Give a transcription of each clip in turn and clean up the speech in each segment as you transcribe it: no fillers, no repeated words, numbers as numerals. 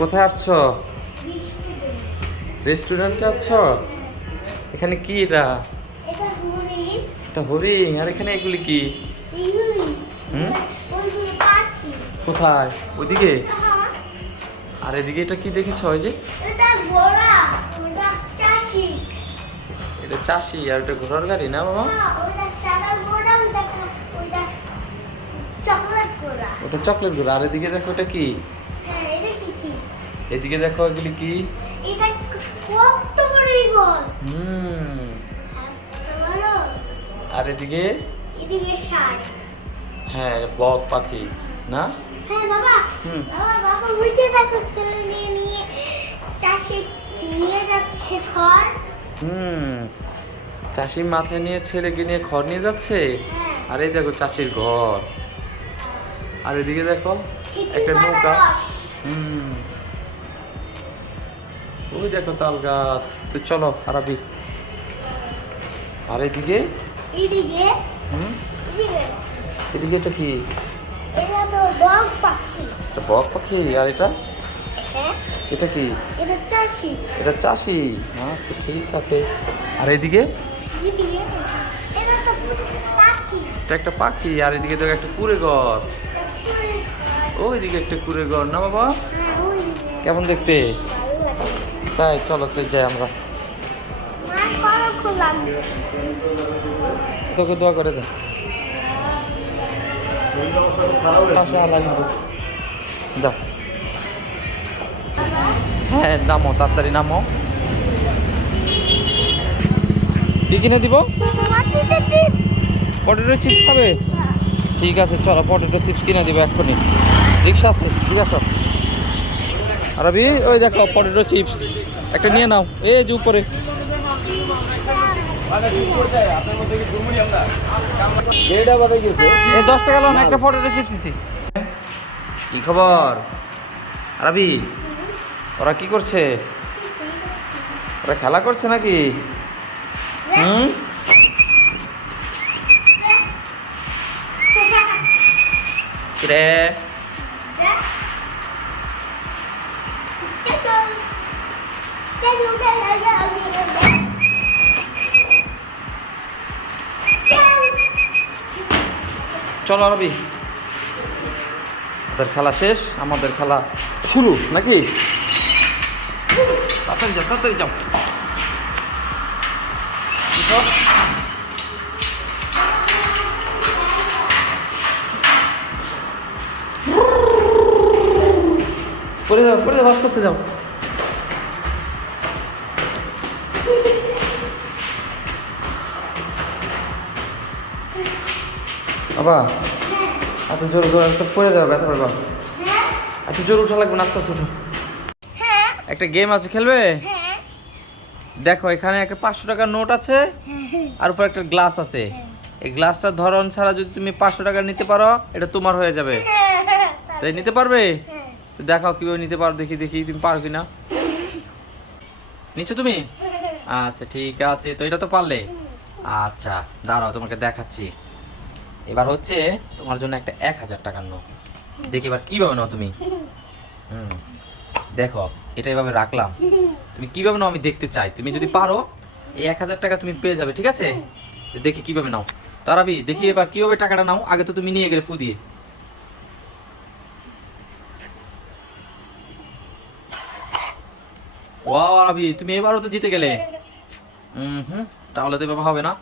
কোথায় আসছো? রেস্টুরেন্টে আছো? এখানে কি এটা? এটা হরিণ। আর এখানে এগুলি কি? হুম, কোথায়? ওইদিকে? আর এদিকে এটা কি দেখেছো? ওই যে এটা চাষি, আর এটা ঘোড়ার গাড়ি না বাবা? ওটা চকলেট ঘোড়া। আর এদিকে দেখো এটা কি? এদিকে দেখো এগুলি কি? হুম। আর এদিকে? হ্যাঁ, এটা বক পাখি না? হ্যাঁ বাবা, হুম। বাবা ওই যে দেখো ছেলে নিয়ে চাষি নিয়ে যাচ্ছে খড়। চাষি মাথায় নিয়ে ছেলেকে নিয়ে খড় নিয়ে যাচ্ছে। হ্যাঁ। আর এই দেখো চাষির ঘর। আর এদিকে দেখো খিচুড়ি একটা পাতা নৌকা। রস। হুম। ওই দেখো তাল গাছ। তো চলো আরাবি। আর এদিকে? এদিকে হুম, এদিকে এদিকে এটা কি? এটা তো বক পাখি। এটা বক পাখি। আর এটা? হ্যাঁ, এটা কি? এটা চাষি। এটা চাষি। আচ্ছা ঠিক আছে। আর এদিকে? এদিকে এটা তো পাখি। এটা একটা পাখি। আর এদিকে দেখো একটা কুড়ে ঘর। তারপরে ওইদিকে একটা কুড়ে ঘর না বাবা? হ্যাঁ ওইদিকে কেমন দেখতে? ভালো লাগে। তাই চলো তো যাই আমরা। মার কড়া খোলা। তোকে দোয়া করে দে। পাশে লাগিয়েছে। যাও। হ্যাঁ নামো, তাড়াতাড়ি নামো। কি কিনে দিব? মাটিতে চিপস। পটেটো চিপস খাবে? ঠিক আছে চলো, পটেটো চিপস কিনে দিব এক্ষুনি। রিক্সা আছে, ঠিক আছে। আরবি ওই দেখো পটেটো চিপস একটা নিয়ে নাও। এই যে উপরে। এই 10 টাকা লোন একটা পটেটো চিপস দিছি। কি খবর আরবি? ওরা কি করছে? ওরা খেলা করছে নাকি? হুম। কিরে? চলো আরবি, ওদের খেলা শেষ, আমাদের খেলা শুরু নাকি? তাড়াতাড়ি যাও, তাড়াতাড়ি যাও। করে যাও, করে যাও, আস্তে আস্তে যাও। বাবা এত জোর জোর তো পড়ে যাবে, ব্যথা পাবা। এত জোর উঠা লাগবে না, আস্তে আস্তে উঠো। একটা গেম আছে, খেলবে? দেখো এখানে একটা 500 টাকার নোট আছে, আর উপর একটা গ্লাস আছে। এই গ্লাসটার ধরন ছাড়া যদি তুমি 500 টাকা নিতে পারো, এটা তোমার হয়ে যাবে। তাই নিতে পারবে? তো দেখাও কিভাবে নিতে পারো, দেখি দেখি তুমি পারো কিনা। নিচ্ছ তুমি? আচ্ছা ঠিক আছে, তো এটা তো পারলে। আচ্ছা দাঁড়াও, তোমাকে দেখাচ্ছি। এবার হচ্ছে তোমার জন্য একটা 1000 টাকার নোট। দেখি এবার কিভাবে নাও তুমি। হুম, দেখো এটা এভাবে রাখলাম। তুমি কিভাবে নাও আমি দেখতে চাই। তুমি যদি পারো এই 1000 টাকা তুমি পেয়ে যাবে, ঠিক আছে? দেখি কিভাবে নাও। তারাবি দেখি এবার কিভাবে টাকাটা নাও। আগে তো তুমি নিয়ে গেলে ফু দিয়ে। ওয়াও আরবি, তুমি এবারও তো জিতে গেলে। হুম, তাহলে তো এভাবে হবে না।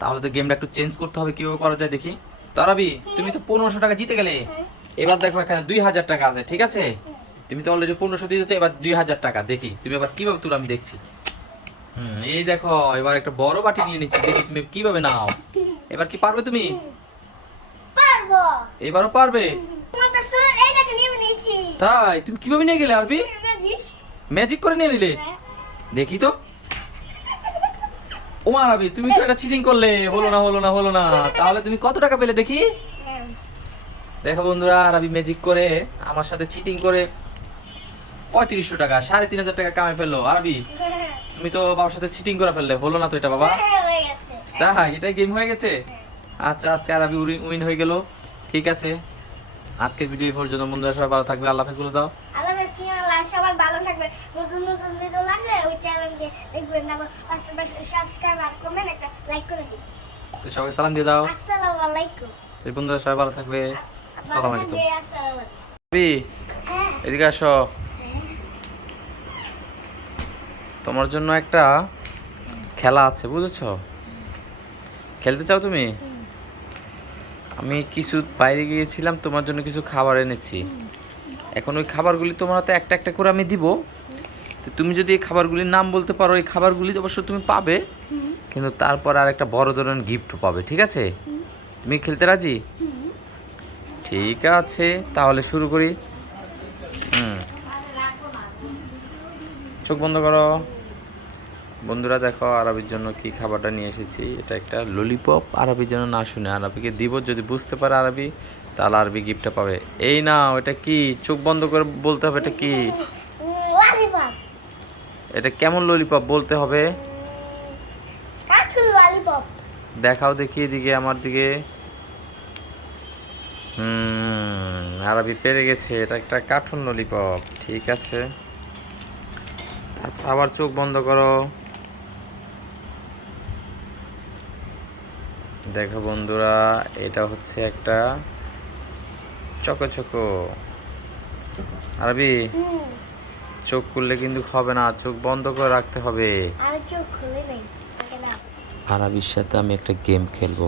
তাহলে তো গেমটা একটু চেঞ্জ করতে হবে, কিভাবে করা যায় দেখি। তারাবি তুমি তো 1500 টাকা জিতে গেলে। এবার দেখো এখানে 2000 টাকা আছে, ঠিক আছে? তুমি তো অলরেডি 1500 দিয়েছো, এবার 2000 টাকা। দেখি তুমি এবার কিভাবে তুলো, আমি দেখছি। এই দেখো এবার একটা বড় বাটি নিয়ে নিচ্ছি, দেখি তুমি কিভাবে নাও। এবার কি পারবে তুমি? পারবো। এবারও পারবে? তোমার কাছে এইটাকে নিয়ে নিয়েছি। তাই তুমি কিভাবে নিয়ে গেলে আরবি? ম্যাজিক করে নিয়ে নিলে? দেখি তো। ওমা আরবি তুমি তো এটা চিটিং করলে। হলো না, হলো না, হলো না। তাহলে তুমি কত টাকা পেলে দেখি? দেখো বন্ধুরা, আরবি ম্যাজিক করে আমার সাথে চিটিং করে 3500 টাকা, 3500 টাকা কামাই ফেললো। আরবি তুমি তো বাবার সাথে চিটিং করে ফেললে, হলো না তো এটা বাবা। তাই এটাই গেম হয়ে গেছে। আচ্ছা আজকে আরবি উইন হয়ে গেল। ঠিক আছে, আজকের ভিডিও পর্যন্ত বন্ধুরা সবাই ভালো থাকবে। আল্লাহ হাফেজ বলে দাও। আল্লাহ হাফেজ। সিঙ্গালা সবাই ভালো থাকবে। নতুন নতুন ভিডিও লাগলে ওই চ্যানেলকে দেখবেন, আবার পাশাপাশি সাবস্ক্রাইব আর কমেন্ট একটা লাইক করে দিন। তো সবাই সালাম দিয়ে দাও। আসসালামু আলাইকুম। তো বন্ধুরা সবাই ভালো থাকবে। আসসালামু আলাইকুম। আসসালামু আলাইকুম। বি হ্যাঁ এদিকে আসো, তোমার জন্য একটা খেলা আছে, বুঝেছো? খেলতে চাও তুমি? আমি কিছু বাইরে গিয়েছিলাম, তোমার জন্য কিছু খাবার এনেছি। এখন ওই খাবারগুলি তোমার হাতে একটা একটা করে আমি দিব। তো তুমি যদি এই খাবারগুলির নাম বলতে পারো, এই খাবারগুলি অবশ্য তুমি পাবে, কিন্তু তারপর আর একটা বড় ধরনের গিফট পাবে, ঠিক আছে? তুমি খেলতে রাজি? ঠিক আছে, তাহলে শুরু করি। চোখ বন্ধ করো। বন্ধুরা দেখো, আরবির জন্য কি খাবারটা নিয়ে এসেছি। এটা একটা ললিপপ। আরবির জন্য না শুনে আরবিকে দিব, যদি বুঝতে পারে আরবি তাহলে আরবি গিফটটা পাবে। এই নাও, এটা কি? চোখ বন্ধ করে বলতে হবে এটা কি। ললিপপ। এটা কেমন ললিপপ বলতে হবে। Cartoon lollipop. দেখাও দেখি এদিকে, আমার দিকে। আরবি পেরে গেছে, এটা একটা কার্টুন ললিপপ। ঠিক আছে, তারপর আবার চোখ বন্ধ করো। দেখো বন্ধুরা, এটা হচ্ছে একটা চকো চকো। আরবি চোখ খুললে কিন্তু হবে না, চোখ বন্ধ করে রাখতে হবে। আমি চোখ খুলে নেই। ওকে দাও। আরবির সাথে আমি একটা গেম খেলবো।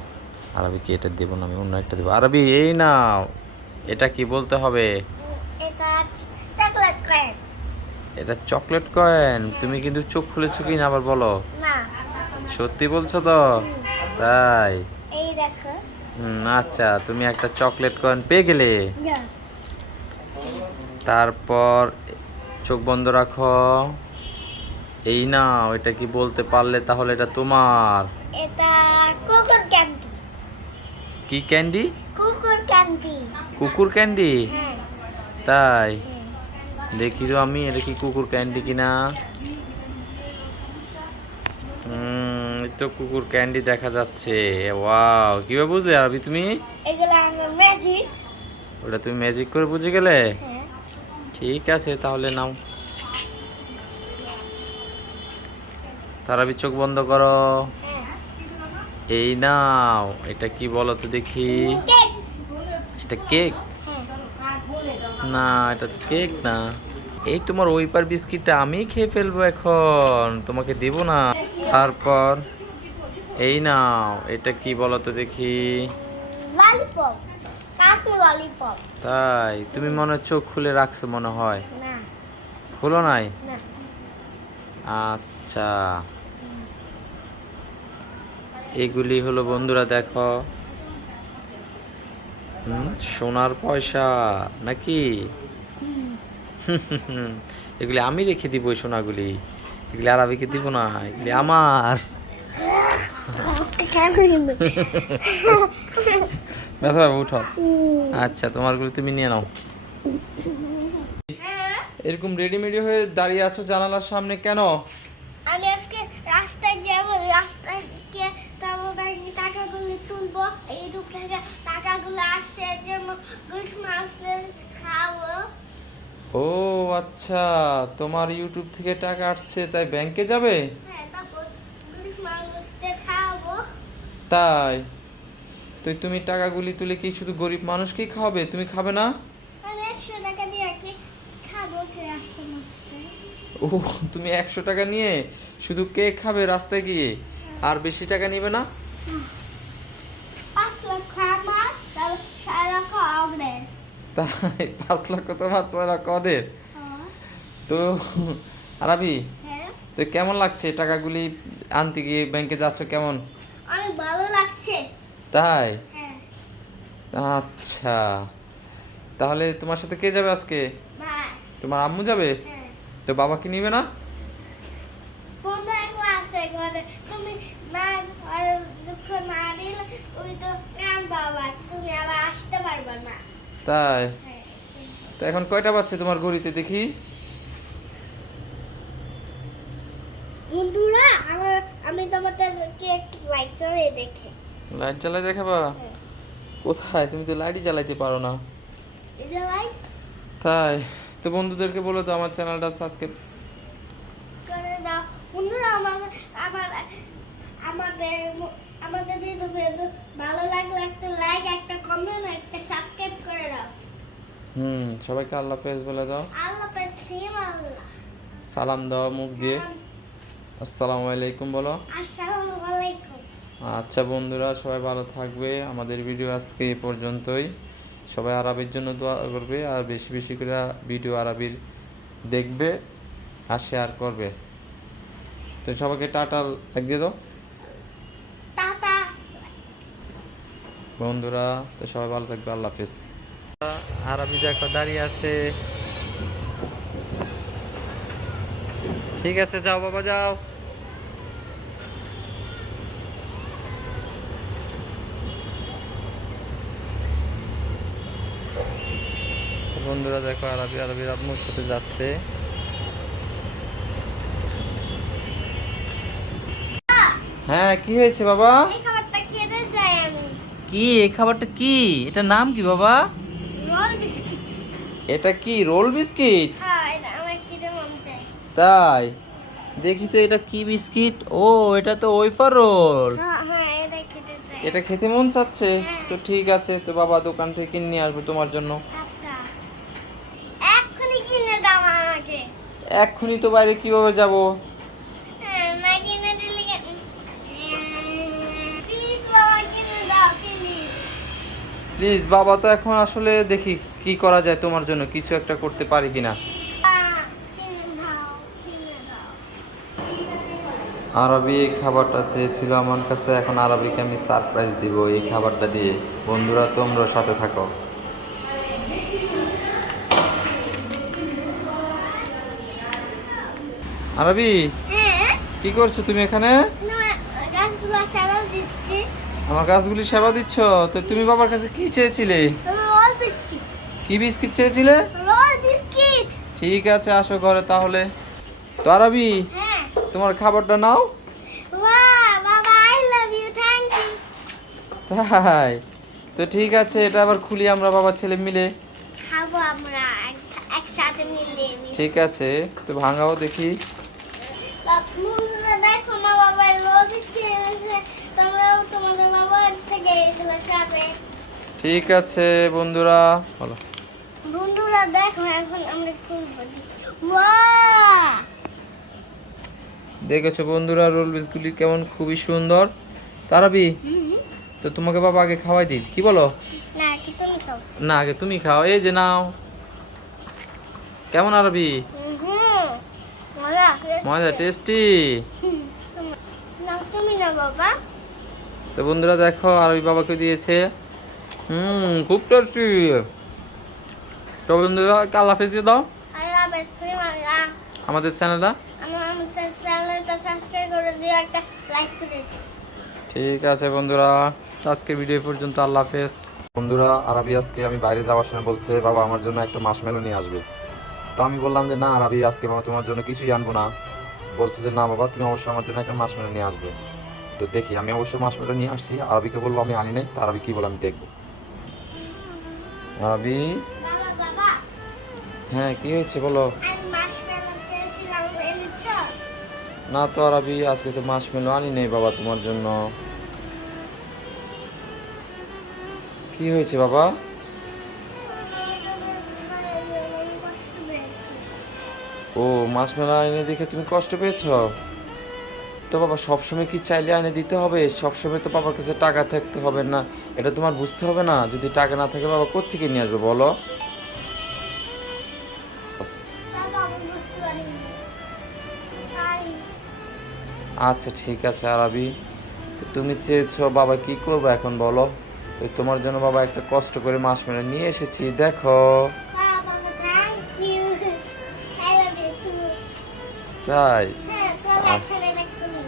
আরবিকে এটা দেবো না, আমি অন্য একটা দেবো। আরবি এই নাও, এটা কি বলতে হবে। এটা চকলেট কয়েন। এটা চকলেট কয়েন। তুমি কিন্তু চোখ খুলেছো কি না আবার বলো। না। সত্যি বলছো তো? তাই? এই দেখো। আচ্ছা, তুমি একটা চকলেট কয়েন পেয়ে গেলে। Yes. তারপর চোখ বন্ধ রাখো। এই নাও, এটা কি বলতে পারলে তাহলে এটা তোমার। এটা কুকুর ক্যান্ডি। কি ক্যান্ডি? কুকুর ক্যান্ডি। কুকুর ক্যান্ডি? হ্যাঁ। তাই? দেখি তো আমি, এটা কি কুকুর ক্যান্ডি কিনা। এই তো কুকুর ক্যান্ডি দেখা যাচ্ছে। ওয়াও, কিভাবে বুঝলে আরবি তুমি? এগুলো আমার ম্যাজিক। ওটা তুমি ম্যাজিক করে বুঝে গেলে? হ্যাঁ। ঠিক আছে, তাহলে নাও। তার আবি চোখ বন্ধ করো। হ্যাঁ। এই নাও, এটা কি বলো তো দেখি। কেক। এটা কেক? হ্যাঁ। না, এটা তো কেক না। এই তোমার ওইপার বিস্কিটটা আমি খেয়ে ফেলবো এখন, তোমাকে দেব না। তারপর এই নাও, এটা কি বলো তো দেখি। ললিপপ। Cartoon lollipop. তাই? তুমি মনে হয় চোখ খুলে রাখছো মনে হয়। না। খুলো নাই? না। আচ্ছা, এগুলি হলো বন্ধুরা দেখো, সোনার পয়সা নাকি। এগুলি আমি রেখে দিব, ওই সোনাগুলি। এগুলি আরবিকে দিব না, এগুলি আমার। ব্যথা পাবে, উঠো। আচ্ছা, তোমারগুলি তুমি নিয়ে নাও। এরকম রেডিমেডি হয়ে দাঁড়িয়ে আছো জানালার সামনে কেন? আমি আজকে রাস্তায় যাবো, রাস্তায় গিয়ে তারপর টাকাগুলো তুলবো। ইউটিউব থেকে টাকাগুলো আসছে, যেমন গুড মাছ খাবো। ও আচ্ছা, তোমার ইউটিউব থেকে টাকা আসছে তাই ব্যাংকে যাবে? হ্যাঁ, তারপর গুড মানুষদের খাওয়াবো। তাই? তো তুমি টাকাগুলি তুলে কি শুধু গরিব মানুষকেই খাওয়াবে, তুমি খাবে না? আমি 100 টাকা দিয়ে কি খাবো কি রাস্তায় মাঝখানে? ও, তুমি 100 টাকা নিয়ে শুধু কেক খাবে রাস্তায় গিয়ে, আর বেশি টাকা নিবে না? 5 লক্ষ আমার, তারপর 6 লক্ষ অগ্রের। তাই? 5 লক্ষ তোমার, 6 লক্ষ ওদের। তো আরবি, হ্যাঁ, তো কেমন লাগছে টাকাগুলি আনতে গিয়ে ব্যাংকে যাচ্ছ, কেমন? অনেক ভালো লাগছে। তাই? হ্যাঁ। আচ্ছা, তাহলে তোমার সাথে কে যাবে আজকে? ভাই। তোমার আম্মু যাবে? হ্যাঁ। তো বাবাকে নিবে না? বন্ধু একলা আছে ঘরে, তুমি না আর দুঃখ না দিলে ওই তো কান বাবা, তুমি আবার আসতে পারবে না। তাই? হ্যাঁ। তো এখন কয়টা বাজছে তোমার ঘড়িতে দেখি? বন্ধুরা, আমি তোমাদেরকে লাইট জ্বালিয়ে দেখে। লাইট জ্বালাই দেখাবা? কোথায়? তুমি তো লাইটই জ্বালাইতে পারো না। এই যে লাইট। তাই? তো বন্ধুদেরকে বলো তো আমার চ্যানেলটা সাবস্ক্রাইব করে দাও বন্ধুরা। আমার আমাদের আমাদের ভিডিও ভালো লাগলে একটা লাইক, একটা কমেন্ট, একটা সাবস্ক্রাইব করে দাও। সবাইকে আল্লাহ হাফেজ বলে দাও। আল্লাহ হাফেজ। আল্লাহ সালাম দাও মুখ দিয়ে। সালাম। আসসালামু আলাইকুম বলো। আসসালামু আলাইকুম। আচ্ছা বন্ধুরা, সবাই ভালো থাকবে। আমাদের ভিডিও আজকে এই পর্যন্তই। সবাই আরবির জন্য দোয়া করবে, আর বেশি বেশি করে ভিডিও আরবির দেখবে আর শেয়ার করবে। তো সবাইকে টাটা লাগিয়ে দাও টাটা বন্ধুরা। তো সবাই ভালো থাকবে, আল্লাহ হাফেজ। আরবি দেখো দাঁড়িয়ে আছে। ঠিক আছে, যাও বাবা যাও। বন্ধুরা দেখো আরবির আম্মুর সাথে যাচ্ছে। হ্যাঁ, কি হয়েছে বাবা? এই খাবারটা খেতে চাই আমি। কি এই খাবারটা? কি এটার নাম কি বাবা? Roll biscuit. এটা কি রোল বিস্কিট? হ্যাঁ, এটা আমার খেতে মন চায়। তাই দেখি তো এটা কি বিস্কিট। ও, এটা তো ওয়েফার রোল। হ্যাঁ হ্যাঁ, এটা খেতে চাই। এটা খেতে মন চাচ্ছে? হ্যাঁ। তো ঠিক আছে, তো বাবা দোকান থেকে কিনে নিয়ে আসবো তোমার জন্য। আচ্ছা, এক্ষুনি কিনে দাও আমাকে। এক্ষুনি তো বাইরে কিভাবে যাব? না কিনে দিলে প্লিজ বাবা কিনে দাও প্লিজ। প্লিজ বাবা, তো এখন আসলে দেখি কি করা যায় তোমার জন্য, কিছু একটা করতে পারি কিনা। কিনে দাও কিনে দাও। আরবি এই খাবারটা চেয়েছিল আমার কাছে, এখন আরবিকে আমি সারপ্রাইজ দিব এই খাবারটা দিয়ে। বন্ধুরা তোমরা সাথে থাকো। আরবি, হ্যাঁ, কি করছো তুমি এখানে? গাছগুলো চালাও দিচ্ছি। আমার গাছগুলি সেবা দিচ্ছ? তো তুমি বাবার কাছে কি চেয়েছিলে? Roll biscuit. কি বিস্কিট চেয়েছিলে? Roll biscuit. ঠিক আছে, আসো ঘরে তাহলে। তো আরবি, হ্যাঁ। তোমার খাবারটা নাও। বাহ বাবা, I love you, thank you. তাই তো ঠিক আছে, এটা আবার খুলি আমরা বাবা ছেলে মিলে। খাবো আমরা একসাথে মিলে। ঠিক আছে, তো ভাঙাও দেখি। বন্ধুরা দেখো না বাবা, রোল বিস্কিট এনেছে। তোমরাও তোমাদের বাবার থেকে এগুলো খাবে। ঠিক আছে বন্ধুরা, বলো। বন্ধুরা দেখো, এখন আমরা খুলবো। বাহ, দেখেছো বন্ধুরা রোল বিস্কুটগুলি কেমন, খুবই সুন্দর। তারাবি, তো তোমাকে বাবা আগে খাওয়াই দিই, কি বলো? না কি তুমি খাও। না, আগে তুমি খাও। এই যে নাও। কেমন আরবি? মজা মজা, টেস্টি। না তুমি না বাবা। তো বন্ধুরা দেখো আরবি বাবাকে দিয়েছে। খুব টেস্টি। তো বন্ধুরা আল্লাহ হাফেজ দিয়ে দাও আল্লাহ হাফেজ। আমাদের চ্যানেলটা। আমাদের চ্যানেলটা সাবস্ক্রাইব করে দিও, একটা লাইক করে দিও। ঠিক আছে বন্ধুরা, আজকের ভিডিও পর্যন্ত। আল্লাহ হাফেজ। বন্ধুরা আরবি আজকে আমি বাইরে যাওয়ার সময় বলছে বাবা আমার জন্য একটা মাশমেলো নিয়ে আসবে। তো আমি বললাম যে না আরবি, আজকে বাবা তোমার জন্য কিছুই আনবো না। বলছে যে না বাবা, তুমি অবশ্যই আমার জন্য একটা মাশমেলো নিয়ে আসবে। তো দেখি, আমি অবশ্যই মাশমেলো নিয়ে আসছি। আরবিকে বলবো আমি আনি নাই, তো আরবি কি বলে আমি দেখবো। আরবি, বাবা বাবা, হ্যাঁ কি হয়েছে বলো? আমি মাশমেলো চেয়েছিলাম, এনেছো? না তো আরবি, আজকে তো মাশমেলো আনি নেই বাবা তোমার জন্য। কি হয়েছে বাবা? ও, মাশমেলো এনে দেখে তুমি কষ্ট পেয়েছো? তো বাবা সবসময় কি চাইলে এনে দিতে হবে? সবসময় তো বাবার কাছে টাকা থাকতে হবে না? এটা তোমার বুঝতে হবে না? যদি টাকা না থাকে বাবা কোত্থেকে নিয়ে আসবো বলো? বাবা আমি বুঝতে পারিনি। সরি। আচ্ছা ঠিক আছে আরবি, তুমি চেয়েছো, বাবা কি করবো এখন বলো? ওই তোমার জন্য বাবা একটা কষ্ট করে মাশমেলো নিয়ে এসেছি, দেখো। বাবা thank you. I love you too. তাই হ্যাঁ চল এখন এটা খুলি।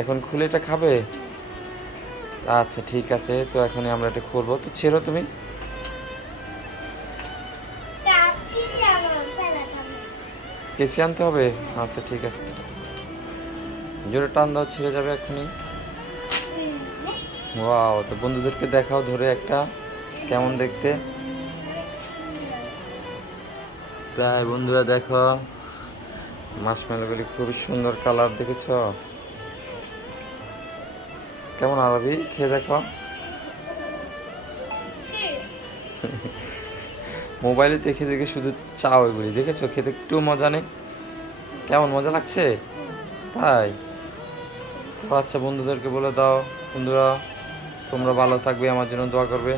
এখন খুলে এটা খাবে? আচ্ছা ঠিক আছে, তো এখনই আমরা এটা খুলবো। তো ছেড়ো তুমি। কি আমার পেলাম। কেচি আনতে হবে? আচ্ছা ঠিক আছে, জোরে টান দাও, ছেড়ে যাবে এখনই। ওয়াও, তো বন্ধুদেরকে দেখাও ধরে একটা, কেমন দেখতে। তাই বন্ধুরা দেখো, মাশমেলোগুলি খুবই সুন্দর কালার, দেখেছো কেমন? আরবি খেয়ে দেখো। মোবাইলে দেখে দেখে শুধু চাও এগুলি, দেখেছো? খেতে একটু মজা নেই? কেমন মজা লাগছে? তাই তো আচ্ছা, বন্ধুদেরকে বলে দাও, বন্ধুরা তোমরা ভালো থাকবে, আমার জন্য দোয়া করবে।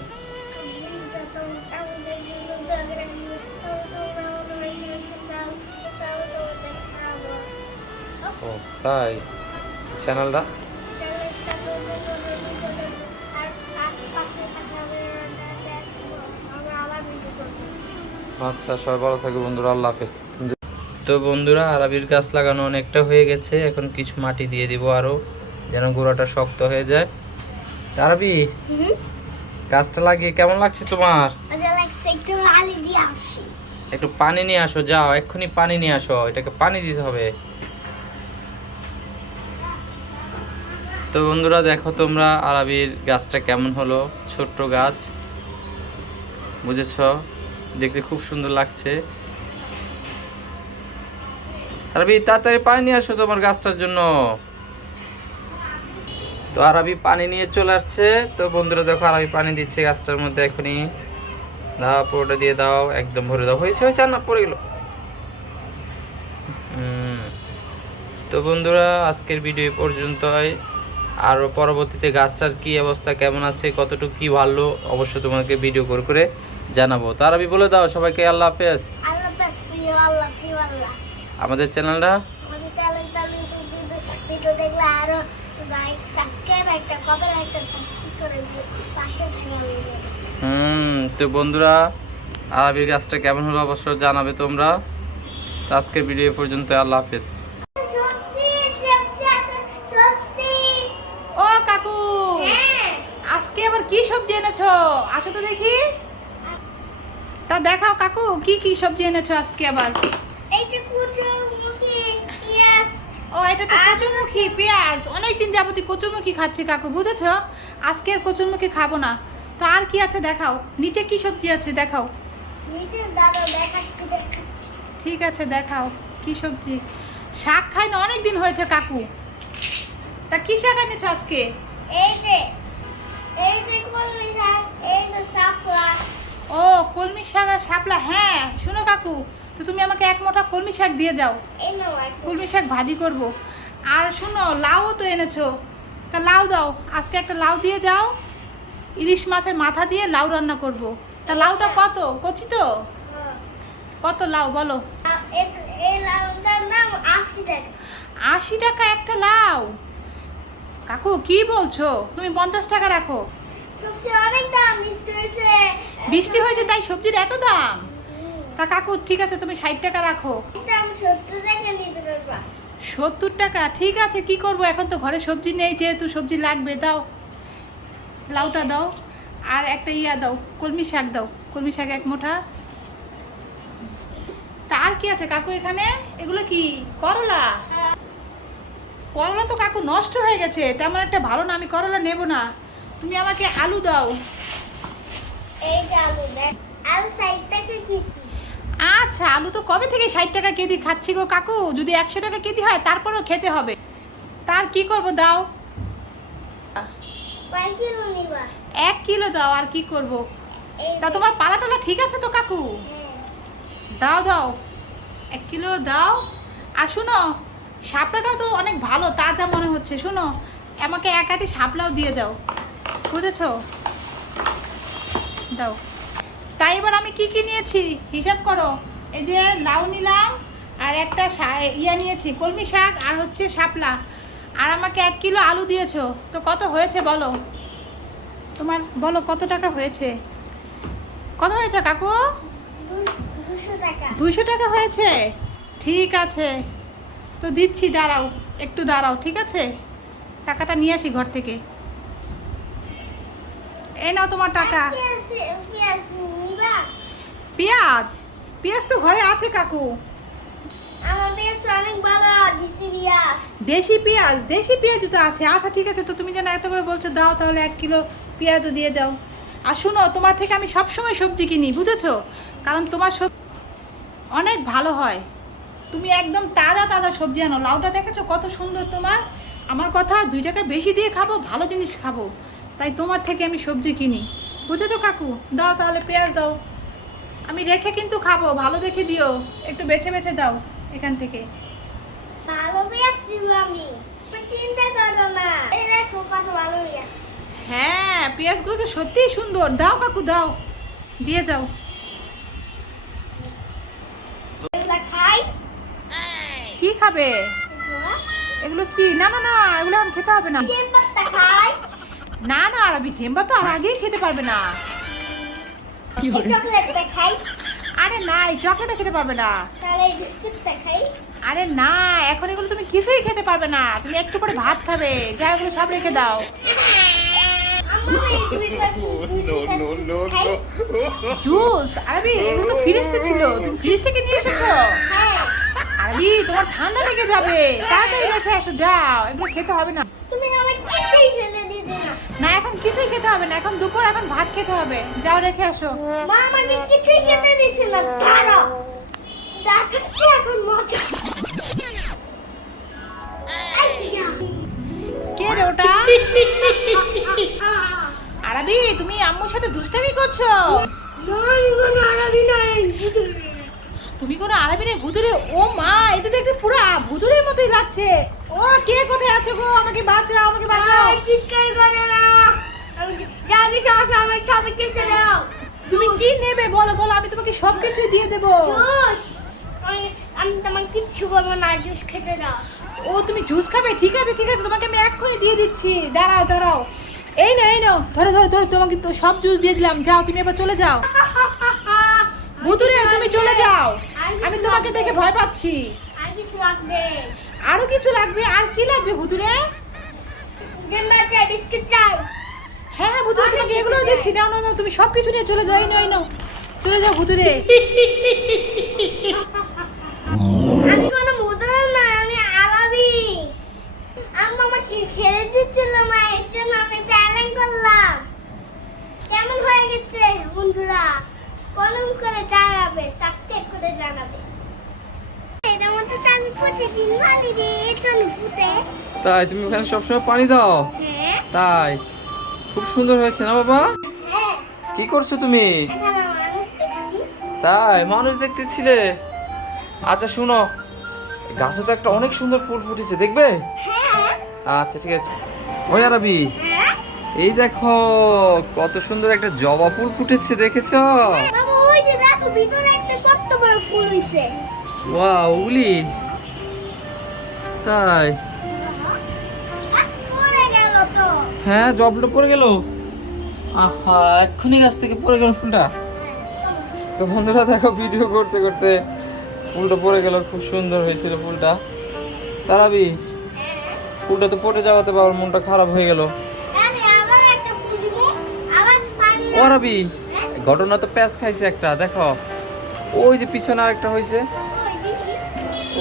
ও তাই, চ্যানেলটা আচ্ছা, সবাই ভালো থাকবে বন্ধুরা, আল্লাহ হাফেজ। তো বন্ধুরা, আরবির গাছ লাগানো অনেকটা হয়ে গেছে, এখন কিছু মাটি দিয়ে দিব আরো, যেন গোড়াটা শক্ত হয়ে যায়। আরবি, গাছটা লাগিয়ে কেমন লাগছে তোমার? একটু পানি নিয়ে আসো, যাও এক্ষুনি পানি নিয়ে আসো, এটাকে পানি দিতে হবে। তো বন্ধুরা দেখো তোমরা, আরবির গাছটা কেমন হলো, ছোট্ট গাছ, বুঝেছো? দেখতে খুব সুন্দর লাগছে। আরবি তাড়াতাড়ি পানি নিয়ে আসো তোমার গাছটার জন্য। তো আরবি পানি নিয়ে চলে আসছে। তো বন্ধুরা দেখো, আরবি পানি দিচ্ছে গাছটার মধ্যে, এখনই দাও, পুরোটা দিয়ে দাও, একদম ভরে দাও। হয়েছে হয়েছে, আর না পড়ে গেল। তো বন্ধুরা, আজকের ভিডিও পর্যন্তই। আর পরবর্তীতে গাছটার কি অবস্থা, কেমন আছে, কতটুকু কি ভালো, অবশ্যই তোমাকে ভিডিও করে জানাবো। তো আরবি বলে দাও সবাইকে আল্লাহ হাফেজ। আমাদের চ্যানেলটা তো বন্ধুরা, আরবির গাছটা কেমন হলো অবশ্যই জানাবে তোমরা। তো আজকের ভিডিও পর্যন্ত, আল্লাহ হাফেজ। ও কাকু, আজকে আবার কি সবজি এনেছো? আসো তো দেখি। তা দেখাও কাকু, কি কি সবজি এনেছো আজকে আবার? ও, এটা তো কচুরমুখী পেঁয়াজ। অনেকদিন যাবতই কচুরমুখী খাচ্ছি কাকু, বুঝেছো? আজকে আর কচুরমুখী খাবো না। তো আর কি আছে দেখাও, নিচে কি সবজি আছে দেখাও। ঠিক আছে, দেখাও কি সবজি। শাক খাই না অনেকদিন হয়েছে কাকু। তা কি শাক এনেছো আজকে? ও, কলমি শাক আর শাপলা। হ্যাঁ শুনো কাকু, তো তুমি আমাকে এক মুঠা কলমি শাক দিয়ে যাও, কলমি শাক ভাজি করব। আর শুনো, লাউও তো এনেছো, তা লাউ দাও, আজকে একটা লাউ দিয়ে যাও। ইলিশ মাছের মাথা দিয়ে লাউ রান্না করব। তা লাউটা কত, কচি তো? কত লাউ বলো? 80 টাকা একটা লাউ? কাকু কি বলছো তুমি? 50 টাকা রাখো। বৃষ্টি হয়েছে তাই সবজির এত দাম? তা কাকু ঠিক আছে, তুমি 60 টাকা রাখো। 70 টাকা? ঠিক আছে, কি করব, এখন তো ঘরে সবজি নেই, যেহেতু সবজি লাগবে। দাও, লাউটা দাও, আর একটা ইয়া দাও, কলমি শাক দাও, কলমি শাক এক মুঠা। তা আর কি আছে কাকু এখানে? এগুলো কি করলা? করলা তো কাকু নষ্ট হয়ে গেছে, তেমন একটা ভালো না, আমি করলা নেব না। তুমি আমাকে আলু দাও। আচ্ছা, আলু তো কবে থেকে 60 টাকা কেজি খাচ্ছি গো কাকু, যদি 100 টাকা কেজি হয় তারপরেও খেতে হবে। তার কি করব, দাও। 1 কিলো দাও, আর কি করব। তা তোমার পালা টালা ঠিক আছে তো কাকু? দাও দাও, 1 কিলো দাও। আর শুনো, শাপলাটাও তো অনেক ভালো, তাজা মনে হচ্ছে। শুনো, আমাকে এক আটি শাপলাও দিয়ে যাও, বুঝেছো? দাও। তাই এবার আমি কি কি নিয়েছি হিসাব করো। এই যে লাউ নিলাম, আর একটা ইয়া নিয়েছি কলমি শাক, আর হচ্ছে শাপলা, আর আমাকে 1 কিলো আলু দিয়েছো। তো কত হয়েছে বলো? তোমার বলো কত টাকা হয়েছে? কত হয়েছে কাকু? 200 টাকা হয়েছে? ঠিক আছে, তো দিচ্ছি, দাঁড়াও একটু দাঁড়াও, ঠিক আছে? টাকাটা নিয়ে আসি ঘর থেকে। এই নাও তোমার টাকা। পেঁয়াজ? পেঁয়াজ তো ঘরে আছে কাকু। দেশি পেঁয়াজ? দেশি পেঁয়াজ তো আছে। আচ্ছা ঠিক আছে, তো তুমি যেন এত করে বলছো, দাও তাহলে 1 কিলো পেঁয়াজও দিয়ে যাও। আর শুনো, তোমার থেকে আমি সব সময় সবজি কিনি, বুঝেছো? কারণ তোমার অনেক ভালো হয়। তুমি একদম তাজা তাজা সবজি আনো। লাউটা দেখেছো কত সুন্দর তোমার। আমার কথা 2 টাকা বেশি দিয়ে খাবো, ভালো জিনিস খাবো, তাই তোমার থেকে আমি সবজি কিনি, বুঝেছো কাকু? দাও তাহলে পেঁয়াজ দাও, আমি রেখে কিন্তু খাবো, ভালো দেখে দিও, একটু বেছে বেছে দাও এখান থেকে। ভালো পেঁয়াজ দিব আমি, তুমি চিন্তা করো না। এই দেখো কত ভালো পেঁয়াজ। হ্যাঁ, পেঁয়াজগুলো তো সত্যিই সুন্দর। দাও কাকু দাও, দিয়ে যাও। এগুলা খাই। কি খাবে? এগুলো কি? না না না, এগুলো আর খেতে হবে না। চেম্বারটা খাই। না না আরবি, জেম্বা তো আর আগেই খেতে পারবে না। এই চকলেটটা খাই। আরে না, এই চকলেটটা খেতে পারবে না। তাহলে এই বিস্কুটটা খাই। আরে না, এখন এগুলো তুমি কিছুই খেতে পারবে না, তুমি একটু পরে ভাত খাবে। যা, এগুলো সব রেখে দাও। আম্মু এই দুইটা খাই। জুস? আরবি এগুলো তো ফ্রিজে ছিল, তুমি ফ্রিজ থেকে নিয়ে এসেছো? হ্যাঁ। আরবি তোমার ঠান্ডা লেগে যাবে, তাড়াতাড়ি রেখে এসো, যাও, এগুলো খেতে হবে না। তুমি আমার কিছুই ফেলে দিতে না। না, এখন কিছুই খেতে হবে না, এখন দুপুর, এখন ভাত খেতে হবে, যাও রেখে আসো। মা আমাকে কিছুই খেতে দিছে না। দাঁড়াও, দেখাচ্ছি এখন মজা। আইয়া। কে রে ওটা? আরবি তুমি আম্মুর সাথে দুষ্টামি করছো? না, আমি কোনো আরবি নই। তুমি কোনো আরবি নেই, ভুতুরে? ও মা, এ তো দেখতে পুরো ভুতুরের মতোই লাগছে। ও কে কোথায় আছো গো? আমাকে বাঁচাও, আমাকে বাঁচাও। আর চিৎকার করে না। যাবি সব আমার সবাই কেসে দাও। তুমি কি নেবে বলো বলো, আমি তোমাকে সবকিছু দিয়ে দেবো। জুস। আমি তোমার কিচ্ছু বলবো না, জুস খেতে দাও। ও তুমি জুস খাবে? ঠিক আছে ঠিক আছে, তোমাকে আমি এক্ষুনি দিয়ে দিচ্ছি, দাঁড়াও দাঁড়াও। এই নাও এই নাও, ধরো ধরো ধরো, তোমাকে তো সব জুস দিয়ে দিলাম, যাও তুমি এবার চলে যাও। ভুতুরে তুমি চলে যাও, আমি তোমাকে দেখে ভয় পাচ্ছি। আর কিছু লাগবে? আরো কিছু লাগবে? আর কি লাগবে ভুতুরে? জেম্বা চাই, বিস্কুট চাই। হ্যাঁ হ্যাঁ ভুতুরে, তোমাকে এগুলোও দিচ্ছি, নাও নাও নাও, তুমি সব কিছু নিয়ে চলে যাও, এই নাও এই নাও, চলে যাও ভুতুরে। আমি কোনো মুদরা না, আমি আরবি। আম্মা আমাকে খেলে দিচ্ছিল মা, এর জন্য আমি চ্যালেঞ্জ করলাম। কেমন হয়ে গেছে বন্ধুরা? কমেন্ট করে জানাবে, সাবস্ক্রাইব করে জানাবে। এটার মধ্যে তো আমি প্রতিদিন পানি দিই, এর জন্য ফুটে। তাই তুমি ওখানে সবসময় পানি দাও? হ্যাঁ তাই, খুব সুন্দর হয়েছে না বাবা? হ্যাঁ, কি করছো তুমি? এখানে মানুষ দেখছি। তাই, মানুষ দেখতেছিলে? আচ্ছা শুনো, গাছে তো একটা অনেক সুন্দর ফুল ফুটেছে, দেখবে? হ্যাঁ আচ্ছা ঠিক আছে। ওই আরবি, হ্যাঁ এই দেখো কত সুন্দর একটা জবা ফুল ফুটেছে, দেখেছো? বাবা, ওই যে দেখো ভিতরে একটা কত বড় ফুল হইছে। ওয়াও, ওগুলি? তাই? পড়ে গেল তো। হ্যাঁ, জবা ফুলটা পড়ে গেল। আহা, এক্ষুনি গাছ থেকে পড়ে গেল ফুলটা। তো বন্ধুরা দেখো, ভিডিও করতে করতে ফুলটা পড়ে গেল, খুব সুন্দর হয়েছিল ফুলটা। তারাবি, ফুলটা তো পড়ে যাওয়াতে বাবার মনটা খারাপ হয়ে গেল। আরে আবার একটা ফুল দিব, আবার পানি ও আরবি, ঘটনা তো প্যাঁচ খাইছে একটা, দেখো ওই যে পিছনে আরেকটা হয়েছে, ওই দিদি।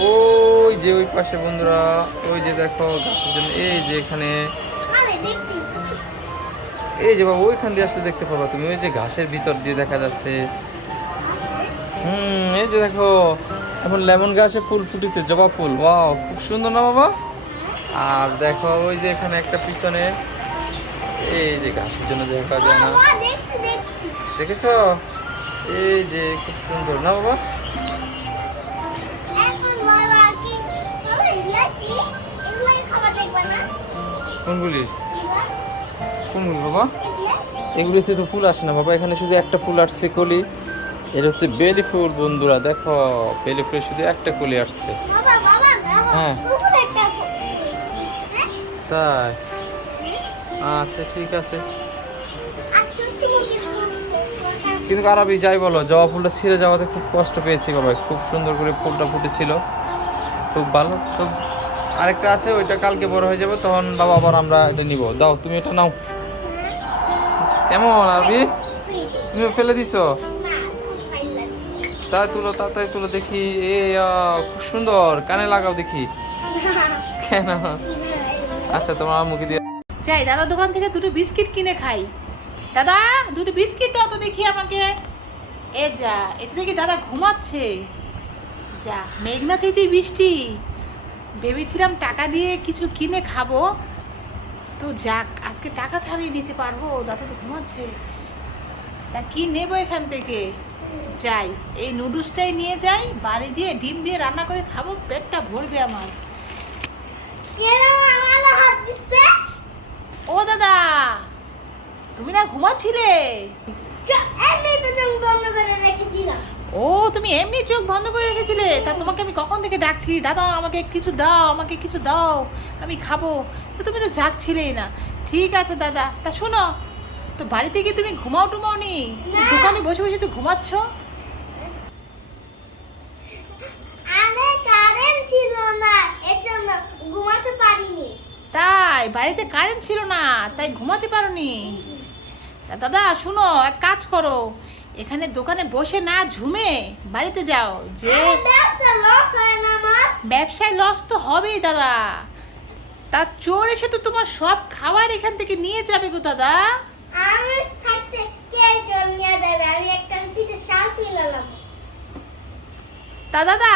ওই যে ওই পাশে বন্ধুরা, ওই যে দেখো গাছের জন্য, এই যে এখানে, আরে দেখতে। এই যে বাবা ওইখান দিয়ে আসলে দেখতে পাবা তুমি, ওই যে ঘাসের ভিতর দিয়ে দেখা যাচ্ছে। এই যে দেখো, এখন লেমন গাছে ফুল ফুটেছে, জবা ফুল। ওয়াও, খুব সুন্দর না বাবা? আর দেখো ওই যে এখানে একটা পিছনে, এই যে ঘাসের জন্য দেখা যায় না, বাবা দেখছি দেখছি। দেখেছো? এই যে খুব সুন্দর না বাবা? এখন বলো আর কি? বাবা এগুলা কি? এগুলাই খাবার দেখবা না? কোনগুলি? এগুলা? কোনগুলি বাবা? এগুলা? এগুলিতে তো ফুল আসে না বাবা, এখানে শুধু একটা ফুল আসছে, কলি। এটা হচ্ছে বেলি ফুল বন্ধুরা, দেখো বেলি ফুলে শুধু একটা কলি আসছে। বাবা বাবা দেখো, হ্যাঁ। উপরে একটা ফুল হইছে। তাই? আচ্ছা ঠিক আছে। আর সূর্যমুখী ফুল। কিন্তু আরবি যাই বলো, জবা ফুলটা ছিঁড়ে যাওয়াতে খুব কষ্ট পেয়েছি বাবা, খুব সুন্দর করে ফুলটা ফুটেছিল, খুব ভালো। তো আরেকটা আছে, ওইটা কালকে বড় হয়ে যাবে, তখন বাবা আবার আমরা এটা নিব। দাও তুমি এটা নাও। কেমন আরবি, তুমি ফেলে দিছো? না, খুব ভালো লাগছে। তাই তুলো, তাড়াতাড়ি তুলো দেখি। খুব সুন্দর, কানে লাগাও দেখি। কেন? আচ্ছা তোমার মুখে দিয়ে। যাই দাদার দোকান থেকে দুটো বিস্কিট কিনে খাই। দাদা, দুটো বিস্কিট দাও তো দেখি আমাকে। এ যা, এটা দেখি দাদা ঘুমাচ্ছে। যা মেঘনা চাইতে বৃষ্টি, ভেবেছিলাম টাকা দিয়ে কিছু কিনে খাবো, তো যাক আজকে টাকা ছাড়িয়ে নিতে পারবো। দাদা তো ঘুমাচ্ছে, তা কি নেবো এখান থেকে? যাই এই নুডলসটাই নিয়ে যাই, বাড়ি গিয়ে ডিম দিয়ে রান্না করে খাবো, পেটটা ভরবে আমার। কেন আমার হাত দিচ্ছে? ও দাদা, তুমি না ঘুমাচ্ছিলে? এমনি তো চোখ বন্ধ করে রেখেছিলাম। ও তুমি এমনি চোখ বন্ধ করে রেখেছিলে? তা তোমাকে আমি কখন থেকে ডাকছি, দাদা আমাকে কিছু দাও, আমাকে কিছু দাও, আমি খাবো, তো তুমি তো জাগছিলেই না। ঠিক আছে দাদা, তা শোনো, তো বাড়িতে গিয়ে তুমি ঘুমাও টুমাও নি, না। দোকানে বসে বসে তো ঘুমাচ্ছ। আরে কারেন্ট ছিল না, এজন্য ঘুমাতে পারিনি। তাই বাড়িতে কারেন্ট ছিল না, তাই ঘুমাতে পারোনি? তা দাদা শুনো, এক কাজ করো, এখানে দোকানে বসে না ঝুমে বাড়িতে যাও। যে আরে ব্যবসা লস হয় না আমার। ব্যবসায় লস তো হবেই দাদা, তা চোর এসে তো তোমার সব খাবার এখান থেকে নিয়ে যাবে গো দাদা। আমি থাকতে কে চোর নিয়ে যাবে? আমি একটা পিঠে শাল তুইলাম। তা দাদা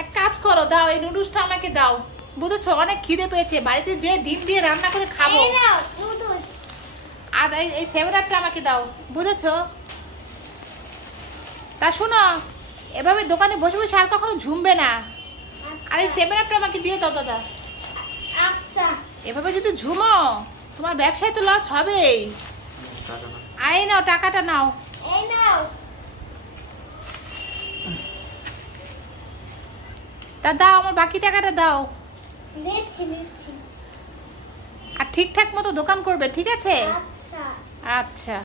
এক কাজ করো, দাও এই নুডলসটা আমাকে দাও, বুঝেছো অনেক খিদে পেয়েছে, বাড়িতে যে ডিম দিয়ে রান্না করে খাবো। এই নাও নুডলস। আর এই 7 আপটা আমাকে দাও, বুঝেছো? তা শোনো, এভাবে দোকানে বসে বসে আর কখনো ঝুমবে না। আর এই 7 আপটা আমাকে দিয়ে দাও দাদা। আচ্ছা। এভাবে যদি ঝুমো তোমার ব্যবসায় তো লস হবেই। টাকা না। আর এই নাও টাকাটা নাও। এই নাও। তা দাও আমার বাকি টাকাটা দাও, নিচ্ছি। আর ঠিকঠাক মতো দোকান করবে, ঠিক আছে? আচ্ছা। আচ্ছা।